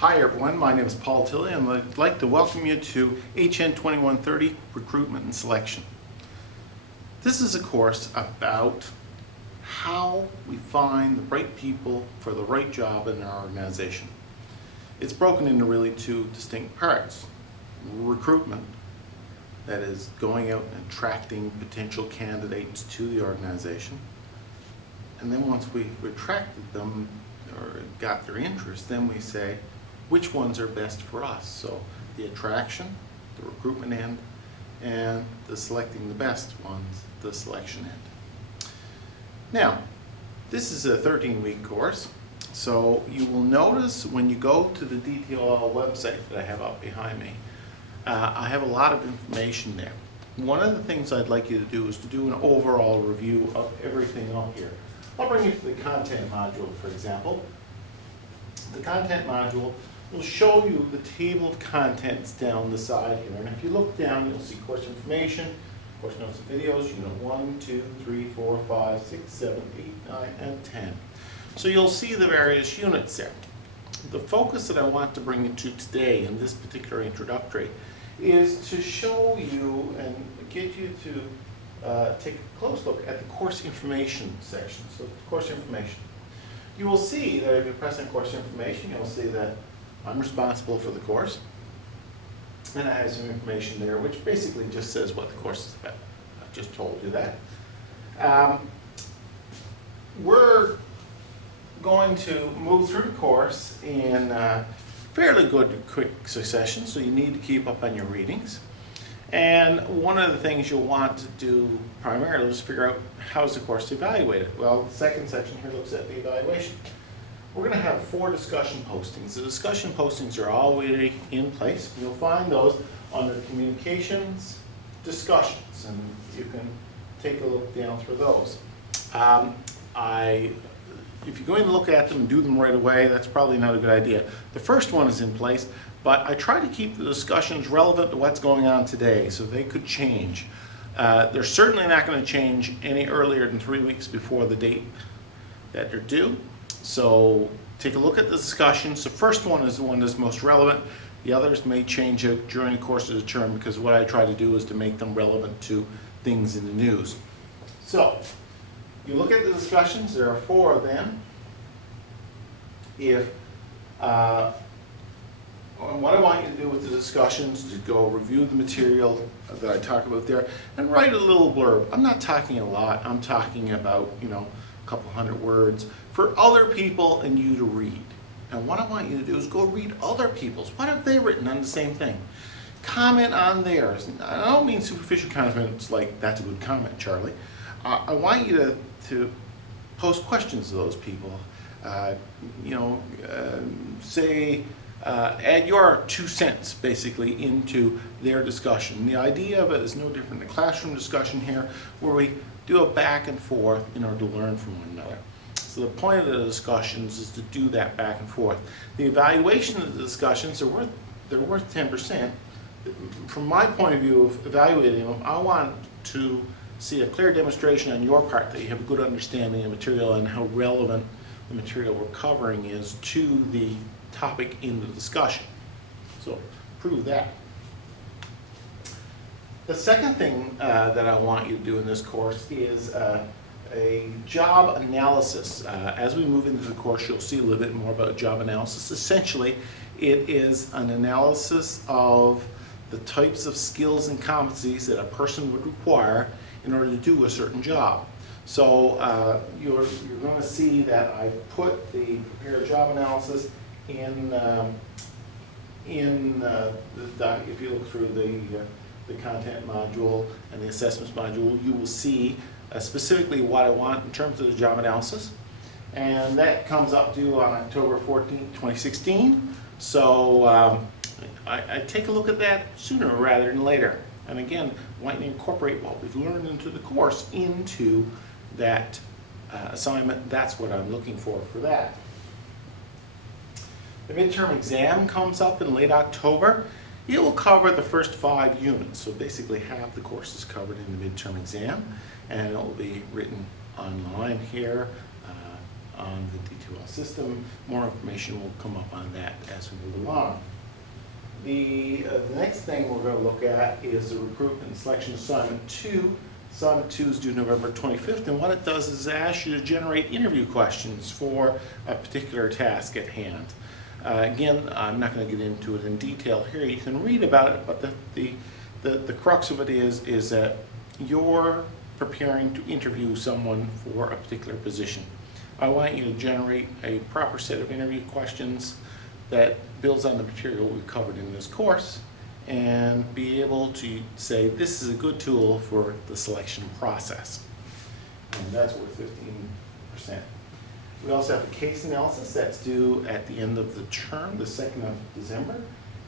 Hi everyone, my name is Paul Tilley and I'd like to welcome you to HN2130 Recruitment and Selection. This is a course about how we find the right people for the right job in our organization. It's broken into really two distinct parts. Recruitment, that is going out and attracting potential candidates to the organization. And then once we've attracted them or got their interest, then we say, which ones are best for us? So the attraction, the recruitment end, and the selecting the best ones, the selection end. Now, this is a 13-week course, so you will notice when you go to the DTOL website that I have up behind me, I have a lot of information there. One of the things I'd like you to do is to do an overall review of everything up here. I'll bring you to the content module, for example. The content module will show you the table of contents down the side here. And if you look down, you'll see course information, course notes and videos, unit 1, 2, 3, 4, 5, 6, 7, 8, 9, and 10. So you'll see the various units there. The focus that I want to bring you to today in this particular introductory is to show you and get you to take a close look at the course information section. So course information. You will see that if you press on course information, you'll see that I'm responsible for the course. And I have some information there which basically just says what the course is about. I've just told you that. We're going to move through the course in fairly good quick succession, so you need to keep up on your readings. And one of the things you'll want to do primarily is figure out how is the course evaluated. Well, the second section here looks at the evaluation. We're going to have 4 discussion postings. The discussion postings are already in place. You'll find those under the communications discussions, and you can take a look down through those. If you're going to look at them and do them right away, that's probably not a good idea. The first one is in place, but I try to keep the discussions relevant to what's going on today, so they could change. They're certainly not going to change any earlier than 3 weeks before the date that they're due. So take a look at the discussions. The first one is the one that's most relevant. The others may change out during the course of the term because what I try to do is to make them relevant to things in the news. So you look at the discussions. There are 4 of them. What I want you to do with the discussions is to go review the material that I talk about there and write a little blurb. I'm not talking a lot. I'm talking about, a couple hundred words for other people and you to read. And what I want you to do is go read other people's. What have they written on the same thing? Comment on theirs. I don't mean superficial comments like, that's a good comment, Charlie. I want you to pose questions to those people. Add your 2 cents basically into their discussion. The idea of it is no different than a classroom discussion here, where we do a back and forth in order to learn from one another. So the point of the discussions is to do that back and forth. The evaluation of the discussions they're worth 10%. From my point of view of evaluating them, I want to see a clear demonstration on your part that you have a good understanding of material and how relevant the material we're covering is to the topic in the discussion. So prove that. The second thing that I want you to do in this course is a job analysis. As we move into the course, you'll see a little bit more about job analysis. Essentially, it is an analysis of the types of skills and competencies that a person would require in order to do a certain job. So you're going to see that I put the prepared job analysis in if you look through the content module and the assessments module, you will see specifically what I want in terms of the job analysis. And that comes up due on October 14, 2016. So I take a look at that sooner rather than later. And again, I want you to incorporate what we've learned into the course into that assignment. That's what I'm looking for that. The midterm exam comes up in late October. It will cover the first 5 units, so basically half the course is covered in the midterm exam, and it will be written online here on the D2L system. More information will come up on that as we move along. The next thing we're going to look at is the recruitment and selection assignment 2. Assignment 2 is due November 25th, and what it does is it asks you to generate interview questions for a particular task at hand. Again, I'm not going to get into it in detail here. You can read about it, but the crux of it is that you're preparing to interview someone for a particular position. I want you to generate a proper set of interview questions that builds on the material we've covered in this course, and be able to say this is a good tool for the selection process. And that's worth 15%. We also have a case analysis that's due at the end of the term, the 2nd of December,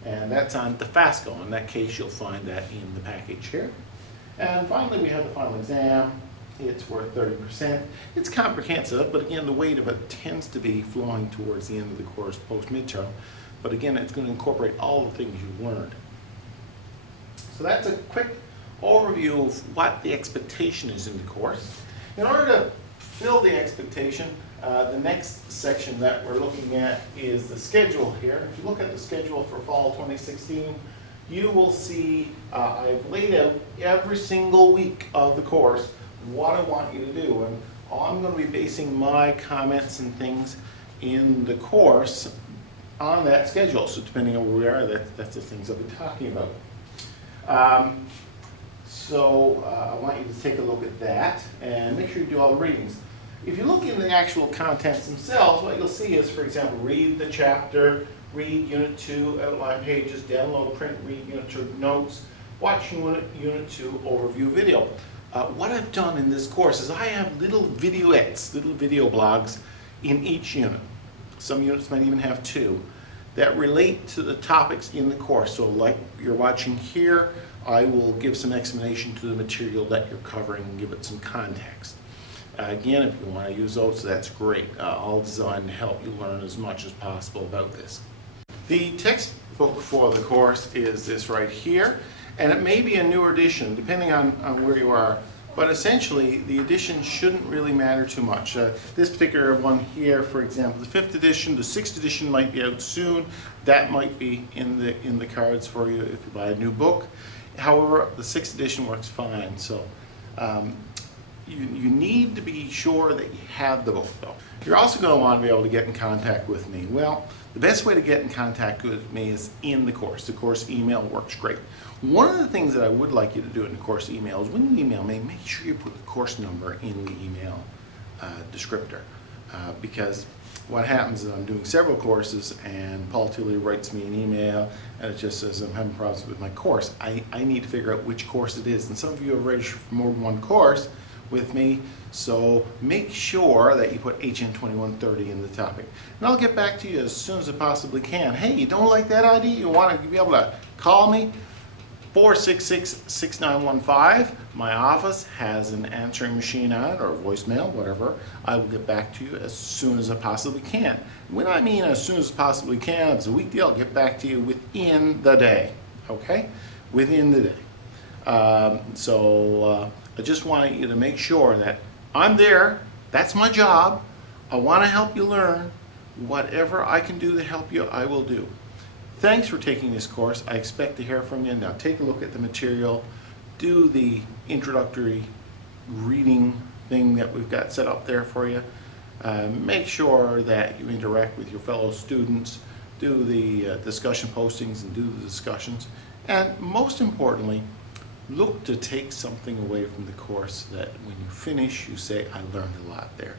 and that's on the FASCO. In that case, you'll find that in the package here. And finally, we have the final exam. It's worth 30%. It's comprehensive, but again, the weight of it tends to be flowing towards the end of the course post-midterm. But again, it's going to incorporate all the things you've learned. So that's a quick overview of what the expectation is in the course. In order to fill the expectation, the next section that we're looking at is the schedule here. If you look at the schedule for fall 2016, you will see I've laid out every single week of the course what I want you to do. And I'm going to be basing my comments and things in the course on that schedule. So depending on where we are, that's the things I'll be talking about. I want you to take a look at that and make sure you do all the readings. If you look in the actual contents themselves, what you'll see is, for example, read the chapter, read Unit 2 outline pages, download, print, read Unit 2 notes, watch Unit 2 overview video. What I've done in this course is I have little videoettes, little video blogs in each unit. Some units might even have 2 that relate to the topics in the course. So like you're watching here, I will give some explanation to the material that you're covering and give it some context. Again, if you want to use those, that's great. All designed to help you learn as much as possible about this. The textbook for the course is this right here, and it may be a newer edition depending on where you are, but essentially the edition shouldn't really matter too much. This particular one here, for example, the 5th edition, the 6th edition might be out soon. That might be in the cards for you if you buy a new book. However, the 6th edition works fine. So you need to be sure that you have the book though. You're also going to want to be able to get in contact with me. Well, the best way to get in contact with me is in the course. The course email works great. One of the things that I would like you to do in the course email is when you email me, make sure you put the course number in the email descriptor. Because what happens is I'm doing several courses and Paul Tilley writes me an email and it just says I'm having problems with my course. I need to figure out which course it is. And some of you are registered for more than one course with me, so make sure that you put HN2130 in the topic. And I'll get back to you as soon as I possibly can. Hey, you don't like that ID? You want to be able to call me? 466-6915. My office has an answering machine on it, or voicemail, whatever. I will get back to you as soon as I possibly can. When I mean as soon as I possibly can, if it's a weekday, I'll get back to you within the day, okay? Within the day. I just want you to make sure that I'm there. That's my job. I want to help you learn. Whatever I can do to help you, I will do. Thanks for taking this course. I expect to hear from you. Now take a look at the material. Do the introductory reading thing that we've got set up there for you. Make sure that you interact with your fellow students. Do the discussion postings and do the discussions. And most importantly, look to take something away from the course that when you finish, you say, I learned a lot there.